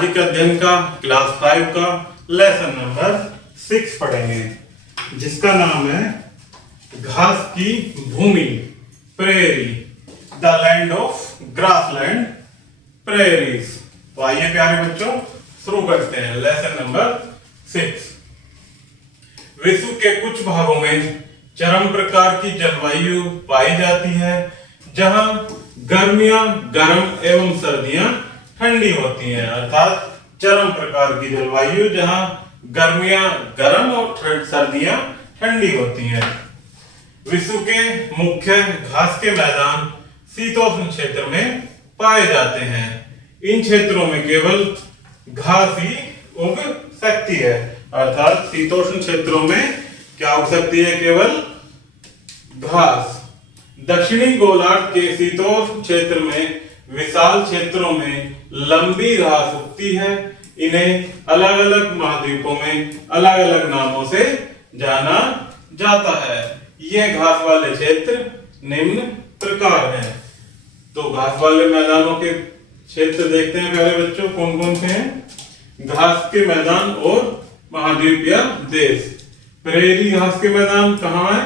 सामाजिक अध्ययन का क्लास 5 का लेसन नंबर 6 पढ़ेंगे, जिसका नाम है घास की भूमि, prairie, the land of grassland prairies. तो आइए प्यारे बच्चों शुरू करते हैं लेसन नंबर 6। विश्व के कुछ भागों में चरम प्रकार की जलवायु पाई जाती है, जहां गर्मियां गर्म एवं सर्दियां ठंडी होती हैं। अर्थात चरम प्रकार की जलवायु जहां गर्मियां गर्म और सर्दियां ठंडी होती हैं। विश्व के मुख्य घास के मैदान शीतोष्ण क्षेत्र में पाए जाते हैं। इन क्षेत्रों में केवल घास ही उग सकती है। अर्थात शीतोष्ण क्षेत्रों में क्या उग सकती है? केवल घास। दक्षिणी गोलार्ध के शीतोष्ण क्षेत्र में विशाल क्षेत्रों में लंबी घास उगती है। इन्हें अलग अलग महाद्वीपों में अलग अलग नामों से जाना जाता है। ये घास वाले क्षेत्र निम्न प्रकार हैं। तो घास वाले मैदानों के क्षेत्र देखते हैं प्यारे बच्चों, कौन कौन से हैं। घास के मैदान और महाद्वीप या देश। प्रेरी घास के मैदान कहाँ है?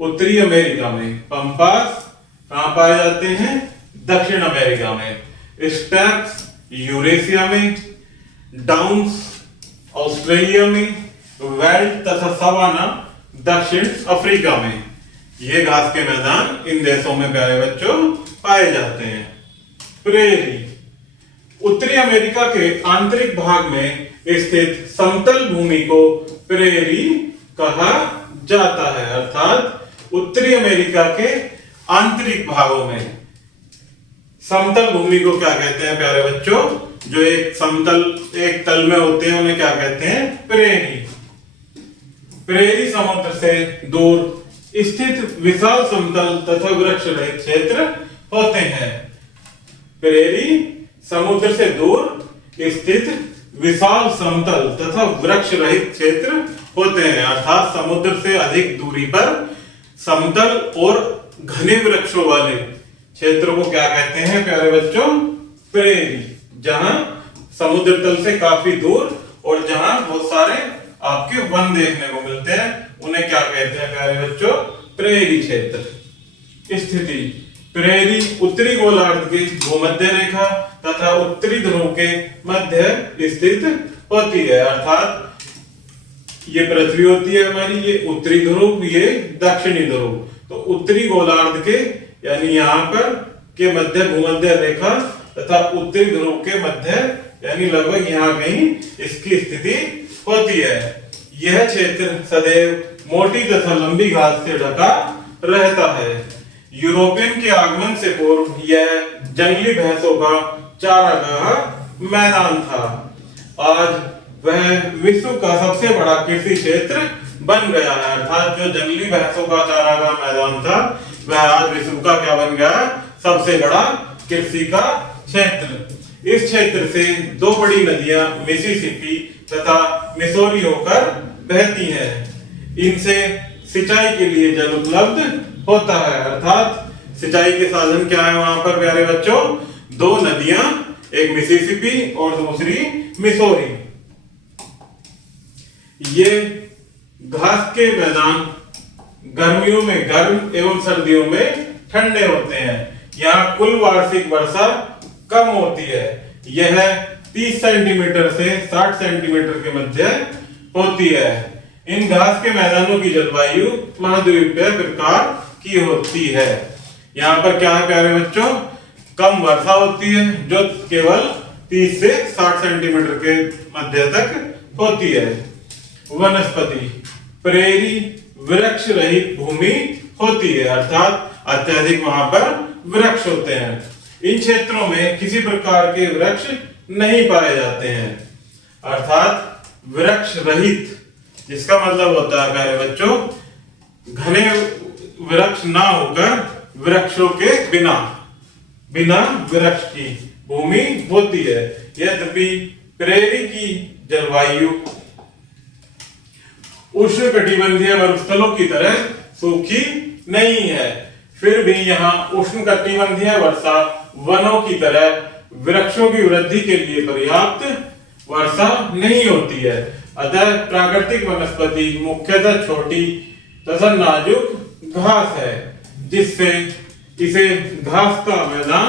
उत्तरी अमेरिका में। पंपास कहाँ पाए जाते हैं? दक्षिण अमेरिका में। स्टेप्स यूरेशिया में। डाउन्स ऑस्ट्रेलिया में। वेल्ड तथा सवाना दक्षिण अफ्रीका में। ये घास के मैदान इन देशों में प्यारे बच्चों पाए जाते हैं। प्रेरी उत्तरी अमेरिका के आंतरिक भाग में स्थित समतल भूमि को प्रेरी कहा जाता है। अर्थात उत्तरी अमेरिका के आंतरिक भागों में समतल भूमि को क्या कहते हैं प्यारे बच्चों? जो एक समतल एक तल में होते हैं उन्हें क्या कहते हैं? प्रेरी। प्रेरी समुद्र से दूर स्थित विशाल समतल तथा वृक्ष रहित क्षेत्र होते हैं। प्रेरी समुद्र से दूर स्थित विशाल समतल तथा वृक्ष रहित क्षेत्र होते हैं। अर्थात समुद्र से अधिक दूरी पर समतल और घने वृक्षों वाले क्षेत्र को क्या कहते हैं प्यारे बच्चों? प्रेरी। जहां समुद्र तल से काफी दूर और जहां बहुत सारे आपके वन देखने को मिलते हैं उन्हें क्या कहते हैं प्यारे बच्चों? प्रेरी क्षेत्र। स्थिति प्रेरी उत्तरी गोलार्ध की भूमध्य रेखा तथा उत्तरी ध्रुव के मध्य स्थित होती है। अर्थात ये पृथ्वी होती है हमारी, ये उत्तरी ध्रुव, ये दक्षिणी ध्रुव। तो उत्तरी गोलार्ध के यानी यहाँ पर के मध्य भूमध्य रेखा तथा उत्तरी ध्रुव के मध्य यानी लगभग यहाँ कहीं इसकी स्थिति होती है। यह क्षेत्र सदैव मोटी तथा लंबी घास से ढका रहता है। यूरोपियन के आगमन से पूर्व यह जंगली भैंसों का चारागाह मैदान था। आज वह विश्व का सबसे बड़ा कृषि क्षेत्र बन गया है। अर्थात जो जंगली भैंसों का चारागाह मैदान था वह आज विश्व का क्या बन गया? सबसे बड़ा कृषि का क्षेत्र। इस क्षेत्र से दो बड़ी नदियां मिसिसिपी तथा मिसौरी होकर बहती हैं। इनसे सिंचाई के लिए जल उपलब्ध होता है। अर्थात सिंचाई के साधन क्या है वहां पर प्यारे बच्चों? दो नदियां, एक मिसिसिपी और दूसरी मिसौरी। ये घास के मैदान गर्मियों में गर्म एवं सर्दियों में ठंडे होते हैं। यहाँ कुल वार्षिक वर्षा कम होती है। यह 30 सेंटीमीटर से 60 सेंटीमीटर के मध्य होती है। इन घास के मैदानों की जलवायु महाद्वीपीय प्रकार की होती है। यहाँ पर क्या है प्यारे बच्चों? कम वर्षा होती है जो केवल 30 से 60 सेंटीमीटर के मध्य तक होती है। वनस्पति प्रेरी वृक्ष रहित भूमि होती है। अर्थात अत्यधिक वहां पर वृक्ष होते हैं। इन क्षेत्रों में किसी प्रकार के वृक्ष नहीं पाए जाते हैं। अर्थात वृक्ष रहित जिसका मतलब होता है प्यारे बच्चों घने वृक्ष ना होकर वृक्षों के बिना वृक्ष की भूमि होती है। यद्यपि प्रेरी की जलवायु उष्णकटिबंधीय मरुस्थलों की तरह सूखी नहीं है, फिर भी यहाँ उष्णकटिबंधीय वर्षा वनों की तरह वृक्षों की वृद्धि के लिए पर्याप्त वर्षा नहीं होती है। अतः प्राकृतिक वनस्पति मुख्यतः छोटी तथा नाजुक घास है, जिससे इसे घास का मैदान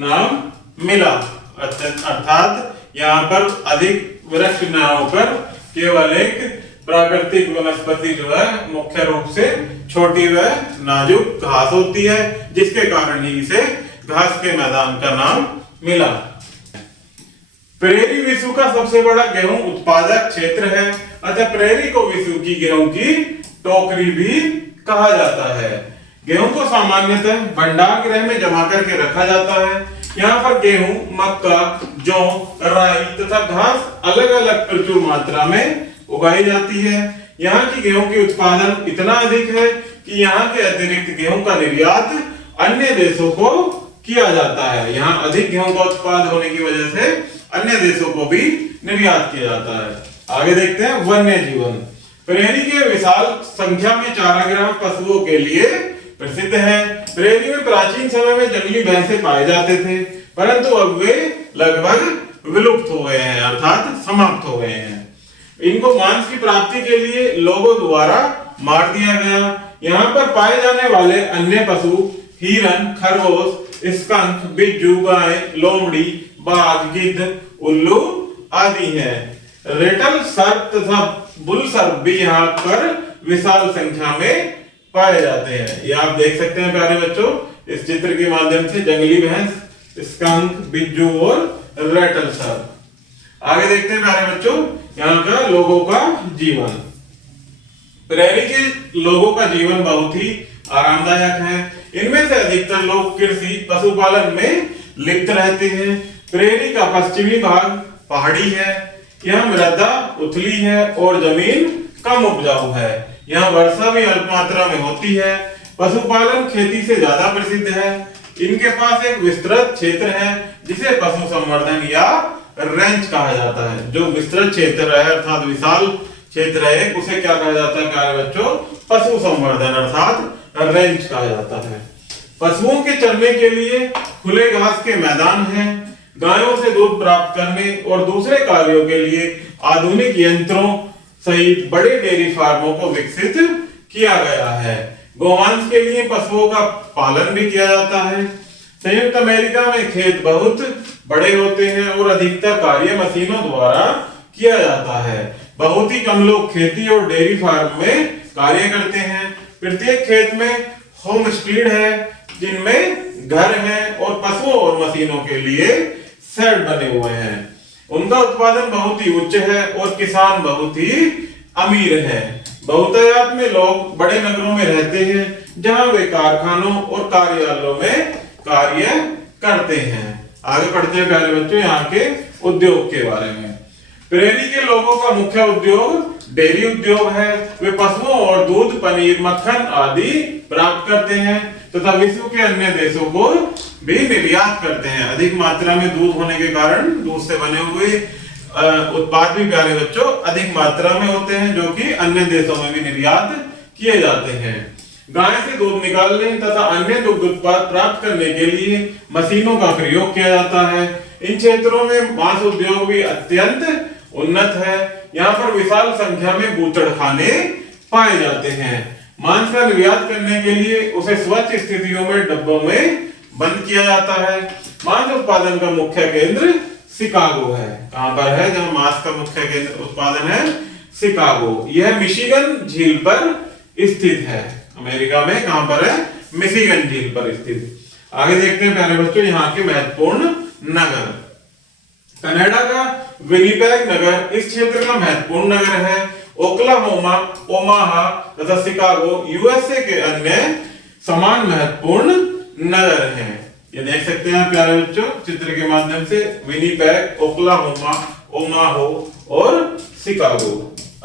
नाम मिला। अर्थात यहाँ पर अधिक वृक्ष न होकर केवल एक प्राकृतिक वनस्पति जो है मुख्य रूप से छोटी व नाजुक घास होती है, जिसके कारण ही इसे घास के मैदान का नाम मिला। प्रेरी विश्व का सबसे बड़ा गेहूं उत्पादक क्षेत्र है। अतः प्रेरी को विश्व की गेहूं की टोकरी भी कहा जाता है। गेहूं को सामान्यतः भंडार गृह में जमा करके रखा जाता है। यहाँ पर गेहूं, मक्का, जौ, राई तथा घास अलग अलग प्रचुर मात्रा में उगाई जाती है। यहाँ की गेहूं की उत्पादन इतना अधिक है कि यहाँ के अतिरिक्त गेहूं का निर्यात अन्य देशों को किया जाता है। यहाँ अधिक गेहूं का उत्पादन होने की वजह से अन्य देशों को भी निर्यात किया जाता है। आगे देखते हैं वन्य जीवन। प्रेरी के विशाल संख्या में चारागाह पशुओं के लिए प्रसिद्ध है। प्रेरी में प्राचीन समय में जंगली भैंसे पाए जाते थे, परंतु अब वे लगभग विलुप्त हो गए हैं, अर्थात समाप्त हो गए हैं। इनको मांस की प्राप्ति के लिए लोगों द्वारा मार दिया गया। यहाँ पर पाए जाने वाले अन्य पशु हिरन, खरगोश, स्कंक, बिज्जू, गाय, लोमड़ी, बाघ, गिद्ध, उल्लू आदि हैं। रेटल सर्प तथा बुल सर्प भी यहाँ पर विशाल संख्या में पाए जाते हैं। ये आप देख सकते हैं प्यारे बच्चों इस चित्र के माध्यम से, जंगली भैंस, स्कंक, बिज्जू और रेटल सर्प। आगे देखते हैं प्यारे बच्चों यहाँ का लोगों का जीवन। प्रेरी के लोगों का जीवन बहुत ही आरामदायक है। इनमें से अधिकतर लोग कृषि पशुपालन में लिप्त रहते हैं। प्रेरी का पश्चिमी भाग पहाड़ी है। यह मृदा उथली है और जमीन कम उपजाऊ है। यहाँ वर्षा भी अल्प मात्रा में होती है। पशुपालन खेती से ज्यादा प्रसिद्ध है। इनके पास एक विस्तृत क्षेत्र है जिसे पशु संवर्धन या रेंच कहा जाता है। जो विस्तृत क्षेत्र है अर्थात विशाल क्षेत्र है उसे क्या कहा जाता है प्यारे बच्चों? पशु संवर्धन अर्थात रेंच कहा जाता है। पशुओं के चरने के लिए खुले घास के मैदान हैं। गायों से दूध प्राप्त करने और दूसरे कार्यों के लिए आधुनिक यंत्रों सहित बड़े डेयरी फार्मों को विकसित किया गया है। गोमांस के लिए पशुओं का पालन भी किया जाता है। संयुक्त अमेरिका में खेत बहुत बड़े होते हैं और अधिकतर कार्य मशीनों द्वारा किया जाता है। बहुत ही कम लोग खेती और डेयरी फार्म में कार्य करते हैं। प्रत्येक खेत में होम स्टीड है जिनमें घर है और पशुओं और मशीनों के लिए शेड बने हुए हैं। उनका उत्पादन बहुत ही उच्च है और किसान बहुत ही अमीर है। बहुतायत में लोग बड़े नगरों में रहते हैं जहां वे कारखानों और कार्यालयों में कार्य करते हैं। आगे पढ़ते हैं प्यारे बच्चों यहाँ के उद्योग के बारे में। प्रेरी के लोगों का मुख्य उद्योग डेयरी उद्योग है। वे पशुओं और दूध, पनीर, मक्खन आदि प्राप्त करते हैं तथा विश्व के अन्य देशों को भी निर्यात करते हैं। अधिक मात्रा में दूध होने के कारण दूध से बने हुए उत्पाद भी प्यारे बच्चों अधिक मात्रा में होते हैं जो कि अन्य देशों में भी निर्यात किए जाते हैं। गाय से दूध निकालने तथा अन्य दुग्ध उत्पाद प्राप्त करने के लिए मशीनों का प्रयोग किया जाता है। इन क्षेत्रों में मांस उद्योग भी अत्यंत उन्नत है। यहाँ पर विशाल संख्या में बूचड़खाने पाए जाते हैं। मांस का निर्यात करने के लिए उसे स्वच्छ स्थितियों में डब्बों में बंद किया जाता है। मांस उत्पादन का मुख्य केंद्र शिकागो है। कहां पर है जहां मांस का मुख्य केंद्र उत्पादन है? शिकागो। यह मिशिगन झील पर स्थित है। अमेरिका में कहां पर है? मिशिगन झील पर स्थित। आगे देखते हैं प्यारे बच्चों यहाँ के महत्वपूर्ण नगर। कनाडा का विनिपेग नगर इस क्षेत्र का महत्वपूर्ण नगर है। ओक्लाहोमा, ओमाहा तथा शिकागो यूएसए के अन्य समान महत्वपूर्ण नगर हैं। ये देख सकते हैं प्यारे बच्चों चित्र के माध्यम से विनिपेग, ओक्लाहोमा, ओमाहा और शिकागो।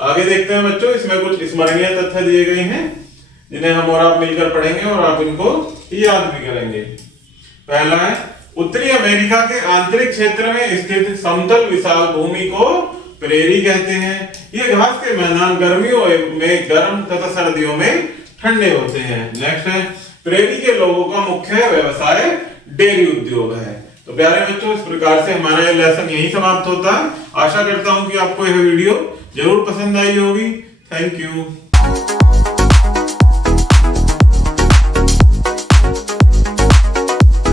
आगे देखते हैं बच्चों इसमें कुछ स्मरणीय तथ्य दिए गए हैं जिन्हें हम और आप मिलकर पढ़ेंगे और आप इनको याद भी करेंगे। पहला है उत्तरी अमेरिका के आंतरिक क्षेत्र में स्थित समतल विशाल भूमि को प्रेरी कहते हैं। ये घास के मैदान गर्मियों में गर्म तथा सर्दियों में ठंडे होते हैं। नेक्स्ट है प्रेरी के लोगों का मुख्य व्यवसाय डेयरी उद्योग है। तो प्यारे बच्चों, इस प्रकार से हमारा ये लेसन यही समाप्त होता है। आशा करता हूं कि आपको यह वीडियो जरूर पसंद आई होगी। Thank you.